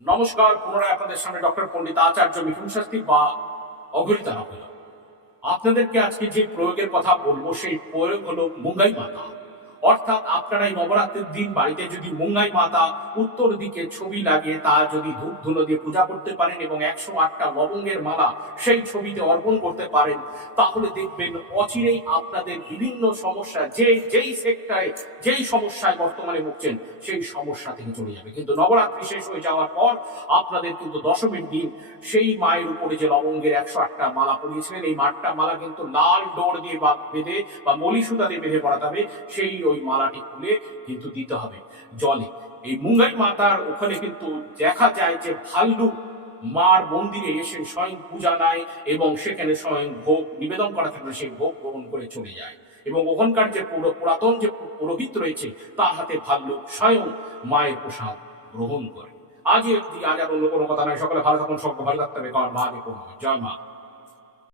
নমস্কার, পুনরায় আপনাদের সামনে ডক্টর পণ্ডিত আচার্য মিঠুন শাস্ত্রী বা অঘরিতা আপনাদেরকে আজকে যে প্রয়োগের কথা বলব, সেই প্রয়োগ হলো মুম্বাই মাতা। অর্থাৎ আপনারা এই নবরাত্রির দিন বাড়িতে যদি মুঙ্গাই মাতা উত্তর দিকে ছবি লাগিয়ে তা যদি ধূপ ধুলো দিয়ে পূজা করতে পারেন এবং একশো আটটা লবঙ্গের মালা সেই ছবিতে অর্পণ করতে পারেন, তাহলে দেখবেন অচিরেই আপনাদের বিভিন্ন সমস্যা, যে, যেই সেক্টরে যেই সমস্যায় বর্তমানে ভুগছেন, সেই সমস্যা থেকে চলে যাবে। কিন্তু নবরাত্রি শেষ হয়ে যাওয়ার পর আপনাদের কিন্তু দশমীর দিন, সেই মায়ের উপরে যে লবঙ্গের একশো আটটা মালা পরিয়েছিলেন, এই মাঠটা মালা কিন্তু লাল ডোর দিয়ে বা বেঁধে বা মলি সুতা দিয়ে বেঁধে পড়াতে হবে, সেই ওই মালাটি খুলে কিন্তু দিতে হবে। জলে। এই মুঙ্গাই মাতার ওখানে কিন্তু দেখা যায় যে ভাল্লুক মার মন্দিরে এসে স্বয়ং পূজা নেয় এবং সেখানে স্বয়ং ভোগ নিবেদন করা থাকলে সেই ভোগ গ্রহণ করে চলে যায়। এবং ওখানকার যে পুরো, পুরাতন যে পুরোহিত রয়েছে, তার হাতে ভাল্লুক স্বয়ং মায়ের প্রসাদ গ্রহণ করে। আজ অব্দি আজ আর অন্য কোনো কথা নয় সকলে ভালো থাকুন সকলে ভালো থাকতে হবে কারণ মা জয় মা।